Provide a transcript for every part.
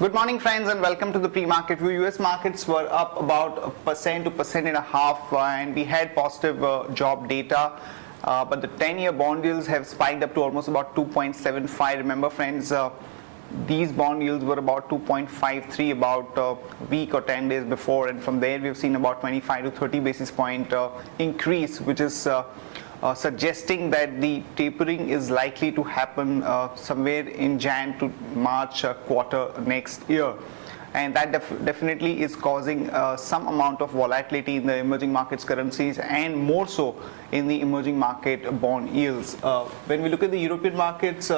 Good morning, friends, and welcome to the pre-market view. US markets were up about 1% to 1.5%, and we had positive job data. But the 10-year bond yields have spiked up to almost about 2.75. Remember, friends, these bond yields were about 2.53 about a week or 10 days before, and from there we've seen about 25 to 30 basis point increase, which is suggesting that the tapering is likely to happen somewhere in Jan to March quarter next year. And that definitely is causing some amount of volatility in the emerging markets currencies, and more so in the emerging market bond yields. When we look at the European markets,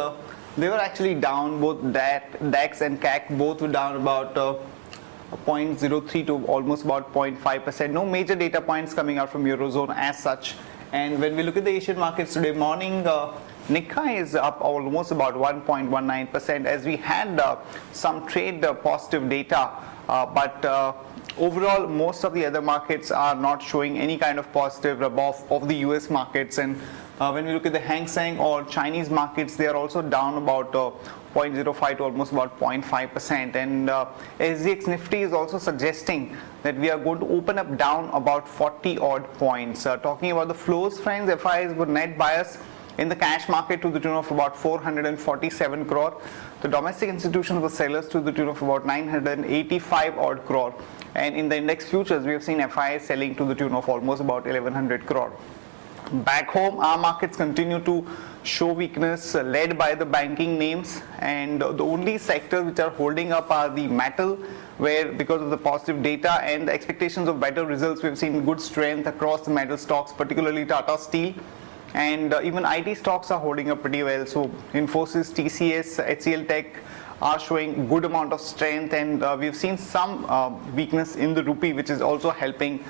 they were actually down. Both DAX and CAC both were down about 0.03 to almost about 0.5%. No major data points coming out from Eurozone as such. And when we look at the Asian markets today morning, Nikkei is up almost about 1.19% as we had some trade positive data, but overall most of the other markets are not showing any kind of positive rub-off of the US markets. And when we look at the Hang Seng or Chinese markets, they are also down about 0.05 to almost about 0.5%. And SGX Nifty is also suggesting that we are going to open up down about 40 odd points. Talking about the flows, friends, FIs were net buyers in the cash market to the tune of about 447 crore. The domestic institutions were sellers to the tune of about 985 odd crore. And in the index futures, we have seen FIs selling to the tune of almost about 1100 crore. Back home, our markets continue to show weakness led by the banking names, and the only sectors which are holding up are the metal, where because of the positive data and the expectations of better results, we've seen good strength across the metal stocks, particularly Tata Steel. And even IT stocks are holding up pretty well. So Infosys, TCS, HCL Tech are showing good amount of strength, and we've seen some weakness in the rupee, which is also helping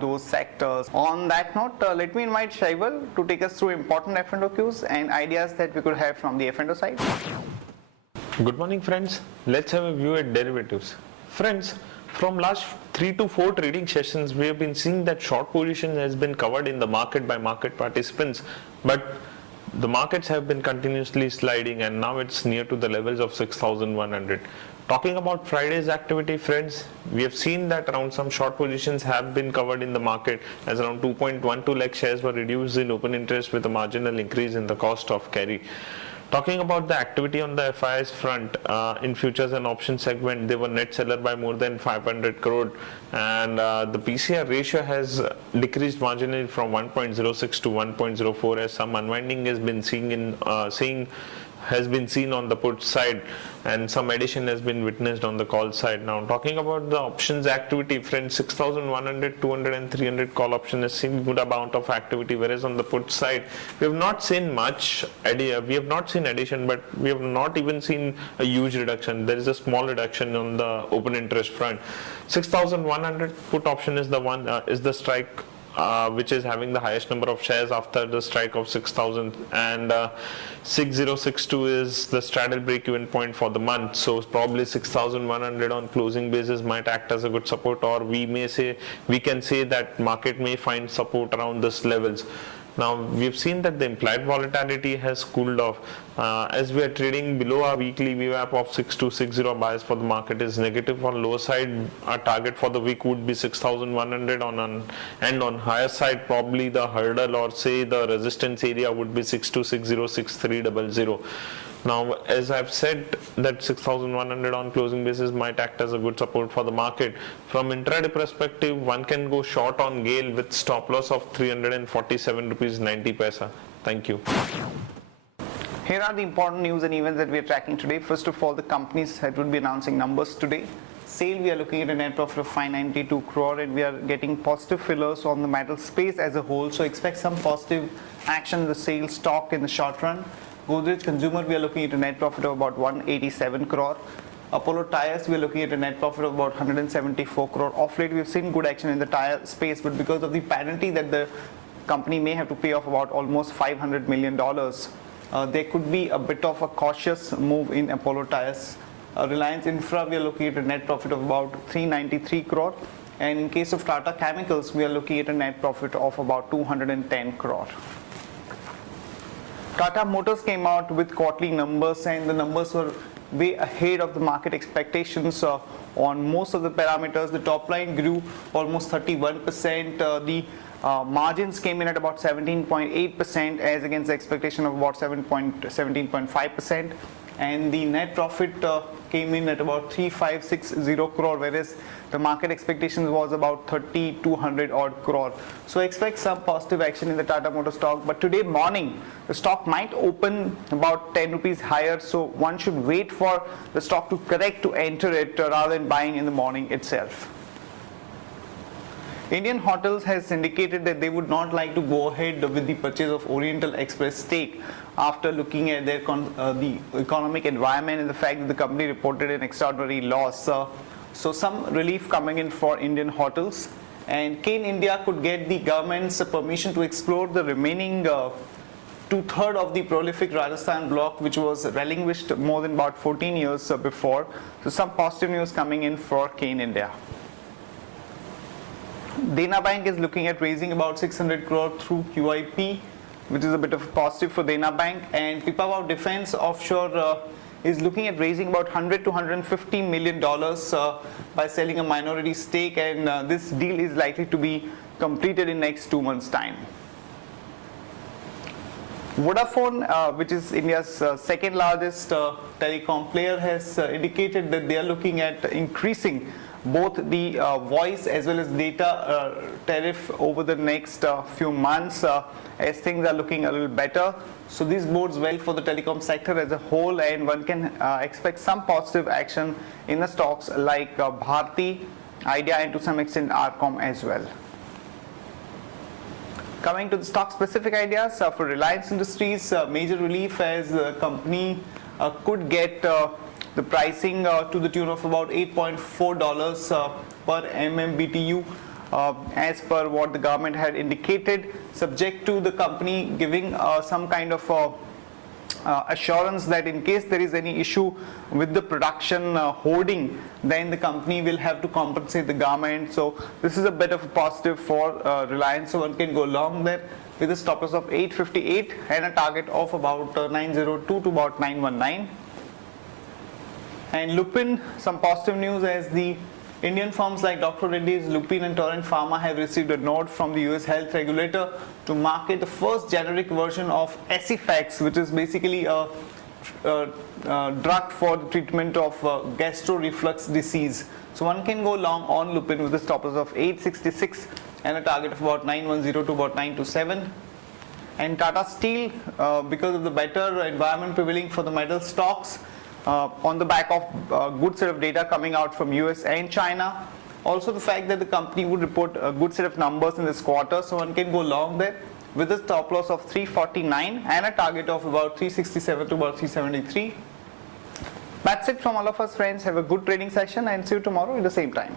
those sectors. On that note, let me invite Shaival to take us through important F&O cues and ideas that we could have from the F&O side. Good morning, friends. Let's have a view at derivatives. Friends, from last 3 to 4 trading sessions, we have been seeing that short position has been covered in the market by market participants, but the markets have been continuously sliding, and now it's near to the levels of 6,100. Talking about Friday's activity, friends, we have seen that around some short positions have been covered in the market, as around 2.12 lakh shares were reduced in open interest with a marginal increase in the cost of carry. Talking about the activity on the FIS front, in futures and options segment, they were net seller by more than 500 crore, and the PCR ratio has decreased marginally from 1.06 to 1.04 as some unwinding has been seen on the put side, and some addition has been witnessed on the call side. Now, talking about the options activity, friends, 6,100, 200 and 300 call option has seen good amount of activity, whereas on the put side, we have not seen much we have not seen addition, but we have not even seen a huge reduction. There is a small reduction on the open interest front. 6,100 put option is the one, is the strike which is having the highest number of shares after the strike of 6,000, and 6062 is the straddle break-even point for the month. So probably 6,100 on closing basis might act as a good support, or we can say that market may find support around this levels. Now, we've seen that the implied volatility has cooled off as we are trading below our weekly VWAP of 6260. Bias for the market is negative. On lower side, our target for the week would be 6,100 and on higher side, probably the hurdle or say the resistance area would be 6260, 6300. Now, as I've said, that 6,100 on closing basis might act as a good support for the market. From intraday perspective, one can go short on GAIL with stop loss of 347 rupees 90 paisa. Thank you. Here are the important news and events that we are tracking today. First of all, the companies that would be announcing numbers today. SAIL, we are looking at a net profit of 592 crore, and we are getting positive fillers on the metal space as a whole. So expect some positive action in the SAIL stock in the short run. Godrej Consumer, we are looking at a net profit of about 187 crore. Apollo Tyres, we are looking at a net profit of about 174 crore. Off late, we have seen good action in the tire space, but because of the penalty that the company may have to pay off about almost $500 million, there could be a bit of a cautious move in Apollo Tyres. Reliance Infra, we are looking at a net profit of about 393 crore. And in case of Tata Chemicals, we are looking at a net profit of about 210 crore. Tata Motors came out with quarterly numbers, and the numbers were way ahead of the market expectations on most of the parameters. The top line grew almost 31%. The margins came in at about 17.8% as against the expectation of about 17.5%, and the net profit came in at about 3560 crore, whereas the market expectations was about 3200 odd crore. So expect some positive action in the Tata Motor stock, but today morning the stock might open about 10 rupees higher, so one should wait for the stock to correct to enter it rather than buying in the morning itself. Indian Hotels has indicated that they would not like to go ahead with the purchase of Oriental Express stake after looking at their the economic environment and the fact that the company reported an extraordinary loss. So some relief coming in for Indian Hotels, and Kane India could get the government's permission to explore the remaining two-thirds of the prolific Rajasthan block, which was relinquished more than about 14 years before. So some positive news coming in for Kane India. Dena Bank is looking at raising about 600 crore through QIP, which is a bit of a positive for Dena Bank, and Pipavav Defense Offshore is looking at raising about 100 to 150 million dollars by selling a minority stake, and this deal is likely to be completed in next 2 months' time. Vodafone, which is India's second largest telecom player, has indicated that they are looking at increasing both the voice as well as data tariff over the next few months as things are looking a little better. So this bodes well for the telecom sector as a whole, and one can expect some positive action in the stocks like Bharti, Idea, and to some extent Arcom as well. Coming to the stock specific ideas, for Reliance Industries, major relief as the company could get the pricing to the tune of about $8.4 per MMBTU as per what the government had indicated, subject to the company giving some kind of assurance that in case there is any issue with the production hoarding, then the company will have to compensate the government. So this is a bit of a positive for Reliance, so one can go long there with a stop loss of 858 and a target of about 902 to about 919. And Lupin, some positive news as the Indian firms like Dr. Reddy's, Lupin and Torrent Pharma have received a nod from the US health regulator to market the first generic version of Esifax, which is basically a drug for the treatment of gastro-reflux disease. So one can go long on Lupin with a stop loss of 866 and a target of about 910 to about 927. And Tata Steel, because of the better environment prevailing for the metal stocks, on the back of a good set of data coming out from US and China. Also the fact that the company would report a good set of numbers in this quarter, so one can go long there with a stop loss of 349 and a target of about 367 to about 373. That's it from all of us, friends. Have a good trading session and see you tomorrow at the same time.